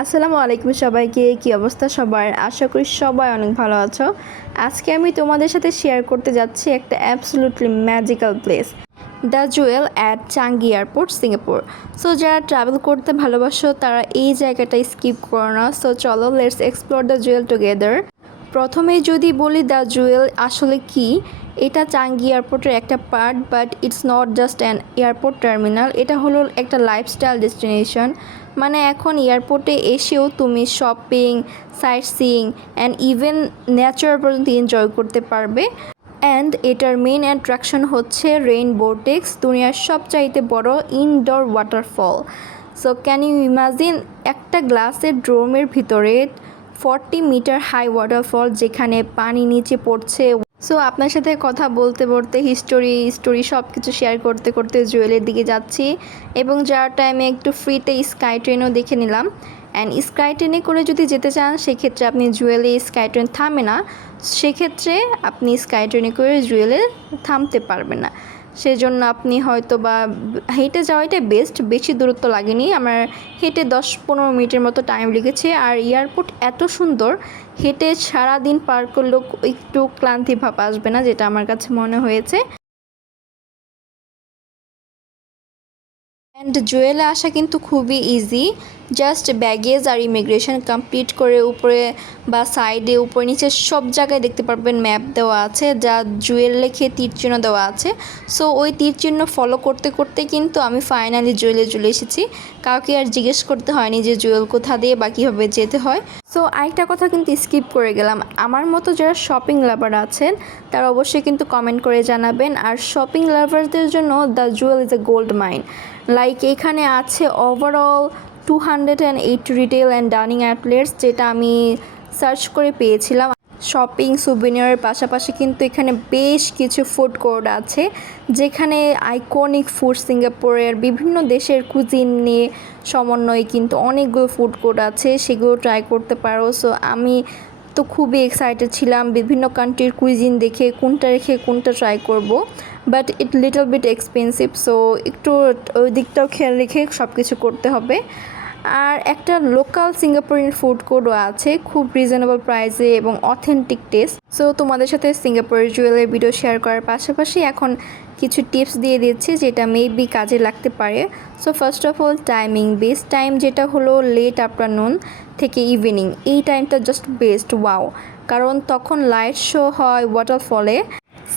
আসসালামু আলাইকুম সবাইকে। কি অবস্থা সবার? আশা করি সবাই অনেক ভালো আছো। আজকে আমি তোমাদের সাথে শেয়ার করতে যাচ্ছি একটা absolutely magical place, the Jewel at Changi airport, Singapore. So যারা ট্রাভেল করতে ভালোবাসো তারা এই জায়গাটা স্কিপ করো না। সো চলো, let's explore the Jewel together. প্রথমে যদি বলি দ্য জুয়েল আসলে কি, এটা চাঙ্গি এয়ারপোর্টের একটা part, but it's not just an airport terminal. এটা হলো একটা লাইফস্টাইল ডেস্টিনেশন। মানে এখন এয়ারপোর্টে এসেও তুমি shopping, sightseeing and even nature পর্যন্ত এনজয় করতে পারবে। অ্যান্ড এটার মেইন অ্যাট্রাকশন হচ্ছে রেইন বোর্টেক্স, দুনিয়ার সবচাইতে বড় indoor waterfall. So can you imagine একটা গ্লাসের ড্রোমের ভিতরে 40 মিটার হাই ওয়াটারফল যেখানে পানি নিচে পড়ছে। সো আপনার সাথে কথা বলতে বলতে হিস্টোরি সব কিছু শেয়ার করতে করতে জুয়েলের দিকে যাচ্ছি, এবং যার টাইমে একটু ফ্রিতে স্কাই ট্রেনও দেখে নিলাম। অ্যান্ড স্কাই ট্রেনে করে যদি যেতে চান সেক্ষেত্রে আপনি জুয়েলে স্কাই ট্রেন থামে না, সেক্ষেত্রে আপনি স্কাই ট্রেনে করে জুয়েলে থামতে পারবেন না। সেজন্য আপনি হয়তো বা হেঁটে যাওয়াটাই বেস্ট, বেশি দূরত্ব লাগেনি আমার, হেঁটে 10-15 মিনিটের মতো টাইম লেগেছে। আর এয়ারপোর্ট এত সুন্দর, হেঁটে সারাদিন পার করলেও একটু ক্লান্তি ভাব আসবে না, যেটা আমার কাছে মনে হয়েছে। অ্যান্ড জুয়েলে আসা কিন্তু খুবই ইজি। জাস্ট ব্যাগেজ আর ইমিগ্রেশন কমপ্লিট করে উপরে বা সাইডে উপরে নিচে সব জায়গায় দেখতে পারবেন ম্যাপ দেওয়া আছে, যা জুয়েল লেখে তীরচিহ্ন দেওয়া আছে। সো ওই তীরচিহ্ন ফলো করতে করতে কিন্তু আমি ফাইনালি জুয়েলে চলে এসেছি। কাউকে আর জিজ্ঞেস করতে হয়নি যে জুয়েল কোথা দিয়ে বা কীভাবে যেতে হয়। সো আরেকটা কথা কিন্তু স্কিপ করে গেলাম, আমার মতো যারা শপিং লাভার আছেন তারা অবশ্যই কিন্তু কমেন্ট করে জানাবেন। আর শপিং লাভারদের জন্য the jewel is a gold mine. Like এখানে আছে overall 208 retail and dining outlets, যেটা আমি সার্চ করে পেয়েছিলাম। শপিং সুভিনিয়ারের পাশাপাশি কিন্তু এখানে বেশ কিছু ফুড কোর্ট আছে, যেখানে আইকনিক ফুড সিঙ্গাপুরের বিভিন্ন দেশের কুজিন নিয়ে সমন্বয়ে কিন্তু অনেকগুলো ফুড কোর্ট আছে, সেগুলো ট্রাই করতে পারো। সো আমি তো খুবই এক্সাইটেড ছিলাম বিভিন্ন কান্ট্রির কুইজিন দেখে কোনটা রেখে কোনটা ট্রাই করব, but it little bit expensive. So একটু ওই দিকটাও খেয়াল রেখে সব কিছু করতে হবে। আর একটা লোকাল সিঙ্গাপুরিয়ান ফুড কোর্টও আছে, খুব রিজনেবল প্রাইসে এবং অথেন্টিক টেস্ট। সো তোমাদের সাথে সিঙ্গাপুরের জুয়েলের ভিডিও শেয়ার করার পাশাপাশি এখন কিছু টিপস দিয়ে দিচ্ছি যেটা মেবি কাজে লাগতে পারে। So first of all timing, best time যেটা হলো লেট আফটারনুন থেকে ইভিনিং, এই টাইমটা জাস্ট বেস্ট, ওয়াও। কারণ তখন লাইট শো হয় ওয়াটারফলে।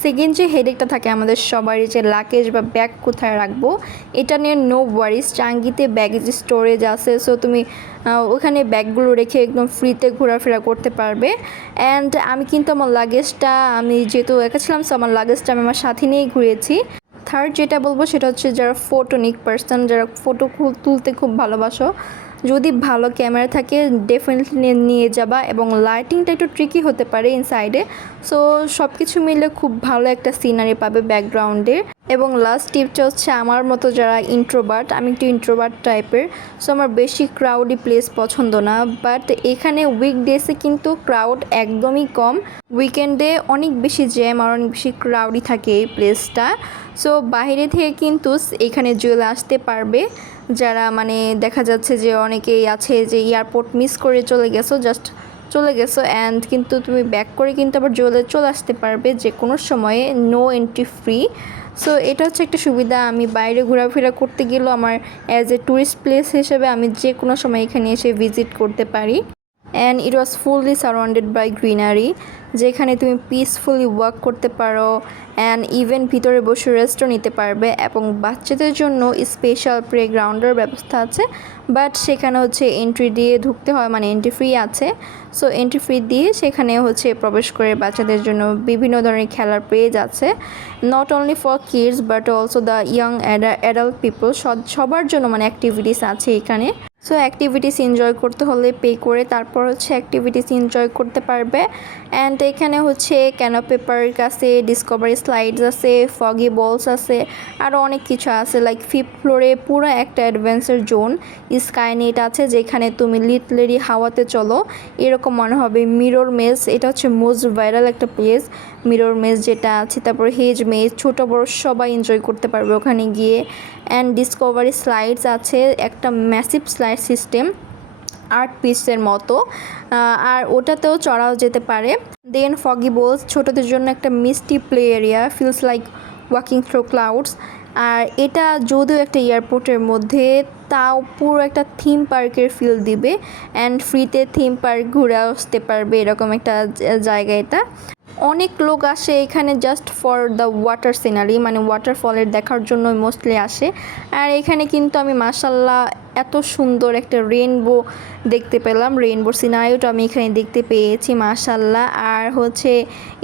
সেকেন্ড যে হেডেকটা থাকে আমাদের সবারই, যে লাগেজ বা ব্যাগ কোথায় রাখবো, এটা নিয়ে নো ওয়ারিস। চাঙ্গিতে ব্যাগেজ স্টোরেজ আছে, সো তুমি ওখানে ব্যাগগুলো রেখে একদম ফ্রিতে ঘোরাফেরা করতে পারবে। অ্যান্ড আমি কিন্তু আমার লাগেজটা, আমি যেহেতু একা ছিলাম, সো আমার লাগেজটা আমি আমার সাথে নিয়েই ঘুরেছি। থার্ড যেটা বলবো সেটা হচ্ছে যারা ফটোনিক পার্সন, যারা ফটো তুলতে খুব ভালোবাসো, যদি ভালো ক্যামেরা থাকে ডেফিনেটলি নিয়ে যাবা। এবং লাইটিংটা একটু ট্রিকি হতে পারে ইনসাইডে, সো সব কিছু মিলে খুব ভালো একটা সিনারি পাবে ব্যাকগ্রাউন্ডে। এবং লাস্ট টিপটা হচ্ছে আমার মতো যারা ইন্ট্রোভার্ট, আমি একটু ইন্ট্রোভার্ট টাইপের, সো আমার বেশি ক্রাউডি প্লেস পছন্দ না। বাট এখানে উইকডেসে কিন্তু ক্রাউড একদমই কম, উইকেন্ডে অনেক বেশি জ্যাম আর অনেক বেশি ক্রাউডি থাকে এই প্লেসটা। সো বাইরে থেকে কিন্তু এখানে জুয়েল আসতে পারবে যারা, মানে দেখা যাচ্ছে যে অনেকেই আছে যে এয়ারপোর্ট মিস করে চলে গেছো অ্যান্ড কিন্তু তুমি ব্যাক করে কিন্তু আবার জুয়েলে চলে আসতে পারবে যে কোনো সময়ে, নো এন্ট্রি ফ্রি। সো এটা হচ্ছে একটা সুবিধা। আমি বাইরে ঘোরাফেরা করতে গেলেও আমার অ্যাজ এ ট্যুরিস্ট প্লেস হিসেবে আমি যে কোনো সময় এখানে এসে ভিজিট করতে পারি। And it was fully surrounded by greenery, যেখানে তুমি পিসফুলি ওয়াক করতে পারো অ্যান্ড ইভেন ভিতরে বসে রেস্টও নিতে পারবে। এবং বাচ্চাদের জন্য স্পেশাল প্লেগ্রাউন্ডের ব্যবস্থা আছে, বাট সেখানে হচ্ছে এন্ট্রি দিয়ে ঢুকতে হয়, মানে এন্ট্রি ফ্রি আছে। সো এন্ট্রি ফ্রি দিয়ে সেখানে হচ্ছে প্রবেশ করে বাচ্চাদের জন্য বিভিন্ন ধরনের খেলার পেজ আছে, not only for kids but also the young adult people, সবার জন্য মানে অ্যাক্টিভিটিস আছে এখানে। সো অ্যাক্টিভিটিস এনজয় করতে হলে পে করে তারপর হচ্ছে অ্যাক্টিভিটিস এনজয় করতে পারবে। অ্যান্ড এখানে হচ্ছে ক্যানোপি পার্ক আছে, ডিসকভারি স্লাইডস আছে, ফগি বলস আছে, আরও অনেক কিছু আছে। লাইক 5th ফ্লোরে পুরো একটা অ্যাডভেঞ্চার জোন, স্কাইনেট আছে যেখানে তুমি লিটলেরি হাওয়াতে চলো এরকম মনে হবে। মিরর মেজ, এটা হচ্ছে মোস্ট ভাইরাল একটা প্লেস, মিরর মেজ যেটা আছে। তারপর হেজ মেজ, ছোটো বড়ো সবাই এনজয় করতে পারবে ওখানে গিয়ে। অ্যান্ড ডিসকভারি স্লাইডস আছে, একটা ম্যাসিভ স্লাইড সিস্টেম, আর্ট পিসের মতো, আর ওটাতেও চড়াও যেতে পারে। দেন ফগি বোলস, ছোটদের জন্য একটা misty play area, feels like walking through clouds. আর এটা যদিও একটা এয়ারপোর্টের মধ্যে, তাও পুরো একটা থিম পার্কের ফিল দিবে অ্যান্ড ফ্রিতে থিম পার্ক ঘুরে আসতে পারবে, এরকম একটা জায়গা এটা। অনেক লোক আসে এখানে just for the water scenery, মানে ওয়াটারফলের দেখার জন্য মোস্টলি আসে। আর এখানে কিন্তু আমি মাশাল্লাহ এত সুন্দর একটা রেইনবো দেখতে পেলাম, রেইনবোর সিনারিওটা আমি এখানে দেখতে পেয়েছি মাশাল্লাহ। আর হচ্ছে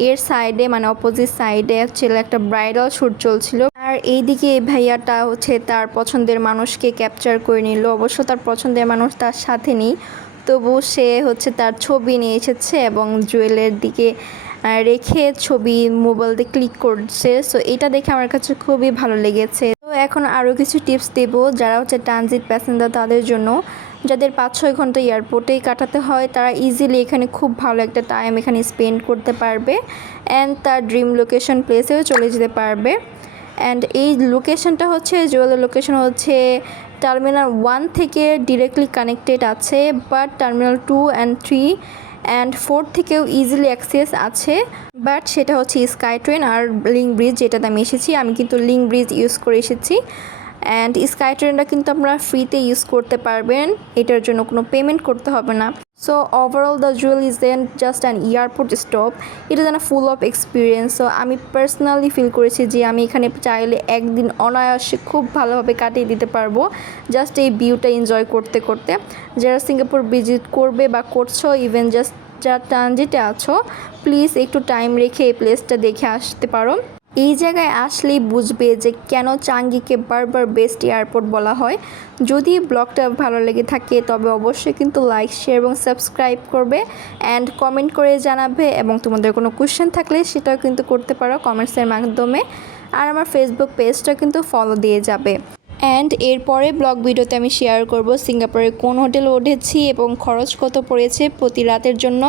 এর সাইডে মানে অপোজিট সাইডে ছিল একটা ব্রাইডাল শ্যুট চলছিল। আর এইদিকে এই ভাইয়াটা হচ্ছে তার পছন্দের মানুষকে ক্যাপচার করে নিল। অবশ্য তার পছন্দের মানুষ তার সাথে নেই, তবু সে হচ্ছে তার ছবি নিয়ে এসেছে এবং জুয়েলের দিকে রেখে ছবি মোবাইল দিয়ে ক্লিক করছে। সো এটা দেখে আমার কাছে খুবই ভালো লেগেছে। তো এখন আরও কিছু টিপস দেব যারা হচ্ছে ট্রানজিট প্যাসেঞ্জার তাদের জন্য, যাদের 5-6 ঘন্টা এয়ারপোর্টেই কাটাতে হয়, তারা ইজিলি এখানে খুব ভালো একটা টাইম এখানে স্পেন্ড করতে পারবে অ্যান্ড তার ড্রিম লোকেশন প্লেসেও চলে যেতে পারবে। অ্যান্ড এই লোকেশনটা হচ্ছে জুয়েলের লোকেশন হচ্ছে টার্মিনাল 1 থেকে ডিরেক্টলি কানেক্টেড আছে, বাট টার্মিনাল 2 অ্যান্ড 3 অ্যান্ড 4 থেকেও ইজিলি অ্যাক্সেস আছে, বাট সেটা হচ্ছে স্কাই ট্রেন আর লিঙ্ক ব্রিজ, যেটাতে আমি এসেছি। আমি কিন্তু লিঙ্ক ব্রিজ ইউজ করে এসেছি। অ্যান্ড স্কাই ট্রেনটা কিন্তু আপনারা ফ্রিতে ইউজ করতে পারবেন, এটার জন্য কোনো পেমেন্ট করতে হবে না। So overall the jewel is then just an airport stop, it is an full of experience. So আমি পার্সোনালি ফিল করেছি যে আমি এখানে চাইলে একদিন অনায়াসে খুব ভালোভাবে কাটিয়ে দিতে পারবো, জাস্ট এই ভিউটা এনজয় করতে করতে। যারা সিঙ্গাপুর ভিজিট করবে বা করছো, ইভেন জাস্ট যারা ট্রানজিটে আছো, প্লিজ একটু টাইম রেখে এই প্লেসটা দেখে আসতে পারো। এই জায়গায় আসলেই বুঝবে যে কেন চাঙ্গিকে বারবার বেস্ট এয়ারপোর্ট বলা হয়। যদি ব্লগটা ভালো লেগে থাকে তবে অবশ্যই কিন্তু লাইক, শেয়ার এবং সাবস্ক্রাইব করবে অ্যান্ড কমেন্ট করে জানাবে, এবং তোমাদের কোনো কোয়েশ্চেন থাকলে সেটাও কিন্তু করতে পারো কমেন্টসের মাধ্যমে। আর আমার ফেসবুক পেজটা কিন্তু ফলো দিয়ে যাবে। অ্যান্ড এরপরে ব্লগ ভিডিওতে আমি শেয়ার করব সিঙ্গাপুরে কোন হোটেলে উঠেছি এবং খরচ কত পড়েছে প্রতি রাতের জন্য,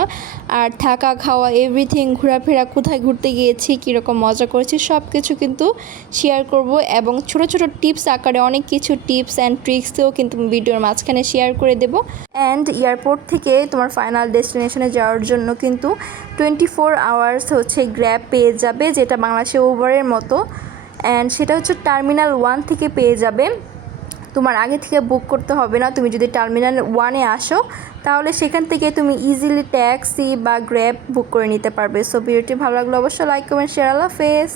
আর থাকা খাওয়া এভরিথিং, ঘোরাফেরা, কোথায় ঘুরতে গিয়েছি, কীরকম মজা করেছি, সব কিছু কিন্তু শেয়ার করব। এবং ছোট ছোট টিপস আকারে অনেক কিছু টিপস অ্যান্ড ট্রিক্সও কিন্তু ভিডিওর মাঝখানে শেয়ার করে দেব। অ্যান্ড এয়ারপোর্ট থেকে তোমার ফাইনাল ডেস্টিনেশনে যাওয়ার জন্য কিন্তু 24 আওয়ার্স হচ্ছে গ্র্যাব পেয়ে যাবে, যেটা বাংলাদেশে উবারের মতো। অ্যান্ড সেটা হচ্ছে টার্মিনাল 1 থেকে পেয়ে যাবে, তোমার আগে থেকে বুক করতে হবে না। তুমি যদি টার্মিনাল 1-এ আসো তাহলে সেখান থেকে তুমি ইজিলি ট্যাক্সি বা গ্র্যাব বুক করে নিতে পারবে। সো ভিডিওটি ভালো লাগলে অবশ্যই লাইক, কমেন্ট, শেয়ার। আল্লাহ হাফেজ।